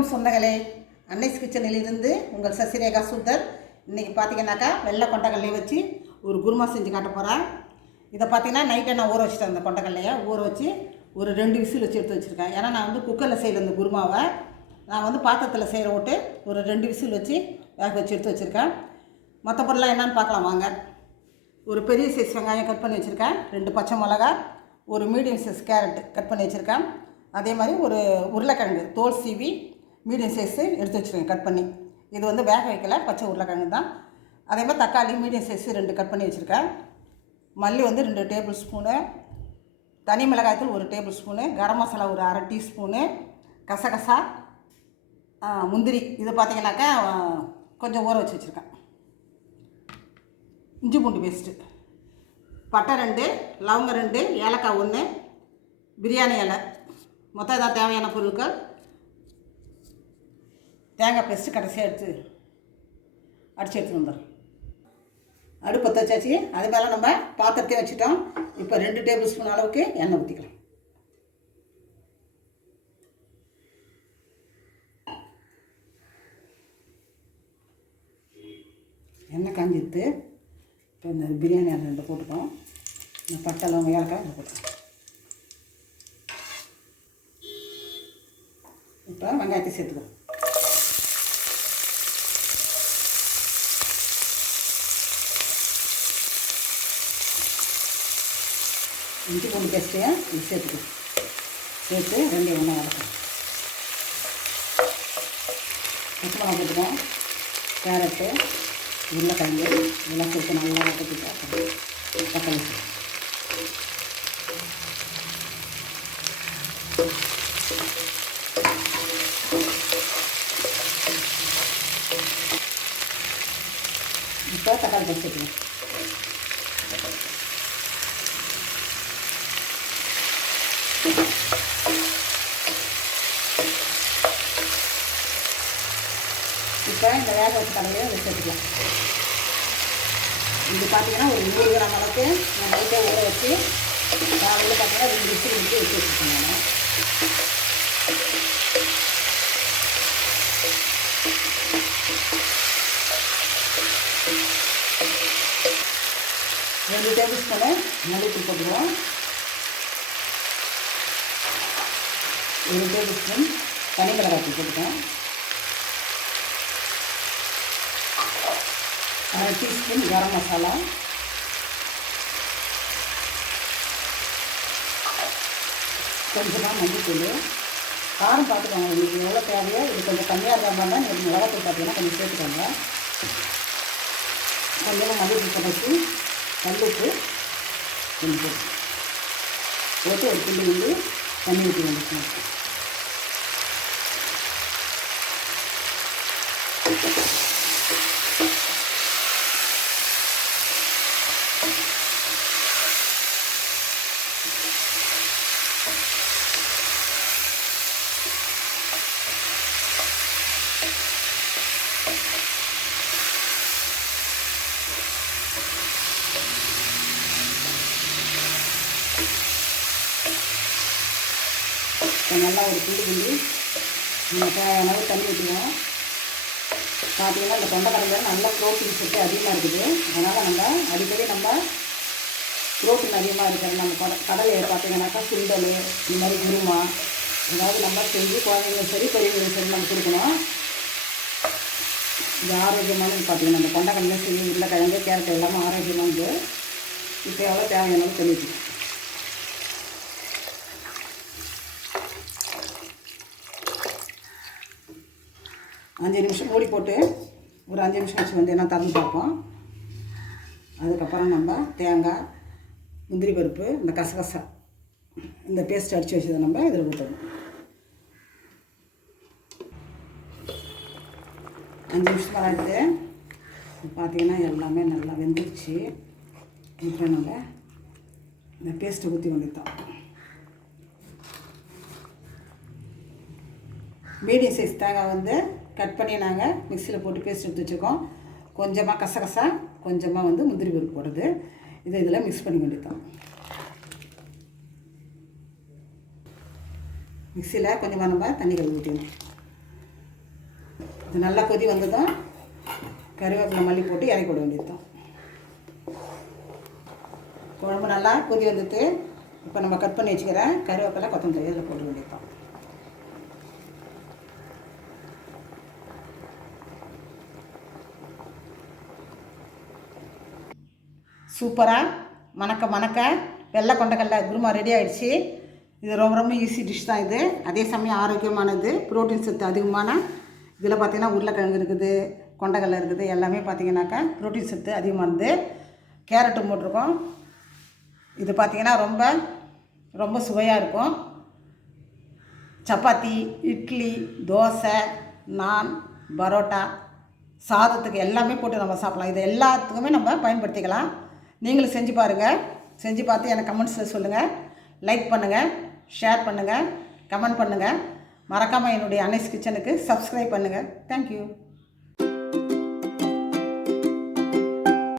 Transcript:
நேயர்களே அன்னைஸ் கிச்சனிலிருந்து உங்கள் சசிரேகா சுந்தர். இன்றைக்கி பார்த்தீங்கன்னாக்கா வெள்ளை கொண்டக்கல்லையை வச்சு ஒரு குருமா செஞ்சு காட்ட போகிறேன் இதை பார்த்தீங்கன்னா நைட்டை நான் ஊற வச்சுட்டேன் அந்த கொண்டக்கல்லையை. ஊற வச்சு ஒரு ரெண்டு விசில் வச்சு எடுத்து வச்சுருக்கேன். ஏன்னா நான் வந்து குக்கரில் செய்கிற இந்த குருமாவை நான் வந்து பாத்திரத்தில் செய்கிற விட்டு ஒரு ரெண்டு விசில் வச்சு வேக வச்சு எடுத்து வச்சுருக்கேன். மற்ற பொருளாக என்னென்னு பார்க்கலாம் வாங்க. ஒரு பெரிய சைஸ் வெங்காயம் கட் பண்ணி வச்சுருக்கேன். ரெண்டு பச்சை மிளகா ஒரு மீடியம் சைஸ் கேரட் கட் பண்ணி வச்சுருக்கேன். அதே மாதிரி ஒரு உருளைக்கிழங்கு தோல் சீவி மீடியம் சைஸு எடுத்து வச்சுருக்கேன் கட் பண்ணி. இது வந்து வேக வைக்கல பச்சை உருளைக்கிழங்கு தான். அதே மாதிரி தக்காளி மீடியம் சைஸு ரெண்டு கட் பண்ணி வச்சுருக்கேன். மல்லி வந்து ரெண்டு டேபிள் ஸ்பூனு தனி மிளகாய்த்தூள் ஒரு டேபிள் ஸ்பூனு கரம் மசாலா ஒரு அரை டீஸ்பூனு கசகசா முந்திரி. இது பார்த்தீங்கன்னாக்கா கொஞ்சம் ஊற வச்சு வச்சுருக்கேன். இஞ்சி பூண்டு பேஸ்ட்டு பட்டை ரெண்டு லவங்கம் ரெண்டு ஏலக்காய் ஒன்று பிரியாணி இலை. மொத்தம் ஏதாவது தேவையான பொருட்கள்? தேங்காய் பேஸ்ட்டு கடைசியாக எடுத்து அடித்து எடுத்துன்னு வந்துடும் அடுப்பு பற்ற வச்சாச்சு. அது மேலே நம்ம பாத்திரத்தையும் வச்சுட்டோம். இப்போ ரெண்டு டேபிள் ஸ்பூன் அளவுக்கு எண்ணெய் ஊற்றிக்கலாம் எண்ணெய் காஞ்சிடுது இப்போ இந்த பிரியாணி அதை ரெண்டு போட்டுப்போம். இந்த பட்டை லவங்க ஏலக்காய் இதை போட்டுப்போம் இப்போ வெங்காயத்தை சேர்த்துக்கலாம். இஞ்சி பூண்டு பேஸ்ட்டையும் இது சேர்த்துக்கலாம் சேர்த்து ரெண்டு ஒன்றா வதக்கலாம் பச்சை போட்டுக்கோம். கேரட்டு உருளைக்கிழங்கு இதெல்லாம் சேர்த்து நல்லா வதக்கிட்டா தக்காளி இப்போ தக்காளி பச்சை இப்போ இந்த வேக வச்ச கடலையை அதை சேர்த்துக்கலாம் இது பார்த்தீங்கன்னா ஒரு நூறு கிராம் அளவுக்கு நான் நைட்டே ஊற வச்சு காலையில் பார்த்தீங்கன்னா ரெண்டு விசில் விட்டு வச்சு வச்சுருக்கேன் நான். ரெண்டு டேபிள் ஸ்பூனு மல்லித்தூள் போட்டுக்குவோம் ஒரு டேபிள் ஸ்பூன் தனி மிளகாய் போட்டுக்கோம் அரை டீஸ்பூன் கரம் மசாலா. கொஞ்சமாக மஞ்சத்தூள். காரம் பார்த்துக்கோங்க. உங்களுக்கு எவ்வளோ தேவையோ இது கொஞ்சம் கம்மியாக இருக்கிற மாதிரி தான் நீங்கள் மிளகாத்தூள் பார்த்தீங்கன்னா கொஞ்சம் சேர்த்துக்கோங்க. கொஞ்சமாக மல்லித்தூள் படைச்சி கல்லுப்பு கொஞ்சம் போட்டு ஒரு துண்டு வந்து தண்ணி ஊற்றி வந்துக்கணும் நல்லா ஒரு குண்டு குண்டு நம்ம தேவையான அளவு தண்ணி ஊற்றுவோம் பார்த்தீங்கன்னா இந்த கொண்டக்கடலையில் நல்ல ப்ரோட்டீன் சத்து அதிகமாக இருக்குது. அதனால் நம்ம அடிக்கடி நம்ம ப்ரோட்டீன் அதிகமாக இருக்கிற நம்ம கட கடலையை பார்த்தீங்கன்னாக்கா சுண்டல் இந்த மாதிரி குருமா ஏதாவது நம்ம செஞ்சு குழந்தைங்களும் சரி பெரியவங்களும் சரி நம்ம கொடுக்கணும். இது ஆரோக்கியமானது பார்த்தீங்கன்னா இந்த கொண்டக்கடலை சரி உருளைக்கிழங்கு கேரட் எல்லாமே ஆரோக்கியமானது இப்போ எவ்வளோ தேவையானது அளவு அஞ்சு நிமிஷம் மூடி போட்டு ஒரு அஞ்சு நிமிஷம் கழிச்சு வந்து என்ன திறந்து பார்ப்போம். அதுக்கப்புறம் நம்ம தேங்காய் முந்திரி பருப்பு இந்த கசகசா இந்த பேஸ்ட் அடித்து வச்சதை நம்ம இதில் ஊற்றணும் அஞ்சு நிமிஷம் ஆகிட்டு பார்த்தீங்கன்னா எல்லாமே நல்லா வெந்துருச்சு. இப்போ நம்ம இந்த பேஸ்ட்டை ஊற்றி வந்துட்டோம். மீடியம் சைஸ் தேங்காய் வந்து கட் பண்ணி நாங்கள் மிக்சியில் போட்டு பேஸ்ட் எடுத்து வச்சுருக்கோம். கொஞ்சமாக கசகசா கொஞ்சமாக வந்து முந்திரி பருப்பு போடுறது. இதை இதில் மிக்ஸ் பண்ணி வேண்டியதான் மிக்சியில் கொஞ்சமாக நம்ம தண்ணி கழுவி ஊற்றிடணும் இது நல்லா கொதி வந்ததும் கருவேப்பிலை மல்லி போட்டு இறக்கி விட வேண்டியதுதான். குழம்பு நல்லா கொதி வந்துட்டு இப்போ நம்ம கட் பண்ணி வச்சுக்கிற கருவேப்பிலை கொத்தமல்லி இதில் போட்டு வேண்டியதுதான். சூப்பராக மணக்க மணக்க வெள்ளை கொண்டக்கடலை குருமா ரெடி ஆகிடுச்சி இது ரொம்ப ரொம்ப ஈஸி டிஷ் தான் இது. அதே சமயம் ஆரோக்கியமானது புரோட்டீன் சத்து அதிகமான. இதில் பார்த்தீங்கன்னா உருளைக்கிழங்கு இருக்குது கொண்டக்கடலை இருக்குது எல்லாமே பார்த்தீங்கன்னாக்கா புரோட்டீன் சத்து அதிகமானது. கேரட்டும் போட்டிருக்கோம். இது பார்த்திங்கன்னா ரொம்ப ரொம்ப சுவையாக இருக்கும். சப்பாத்தி இட்லி தோசை நான் பரோட்டா சாதத்துக்கு எல்லாமே போட்டு நம்ம சாப்பிடலாம். இது எல்லாத்துக்குமே நம்ம பயன்படுத்திக்கலாம். நீங்களும் செஞ்சு பாருங்கள் செஞ்சு பார்த்து எனக்கு கமெண்ட்ஸில் சொல்லுங்கள் லைக் பண்ணுங்கள் ஷேர் பண்ணுங்கள் கமெண்ட் பண்ணுங்கள் மறக்காமல் என்னுடைய அனைஸ் கிச்சனுக்கு சப்ஸ்கிரைப் பண்ணுங்கள் தேங்க்யூ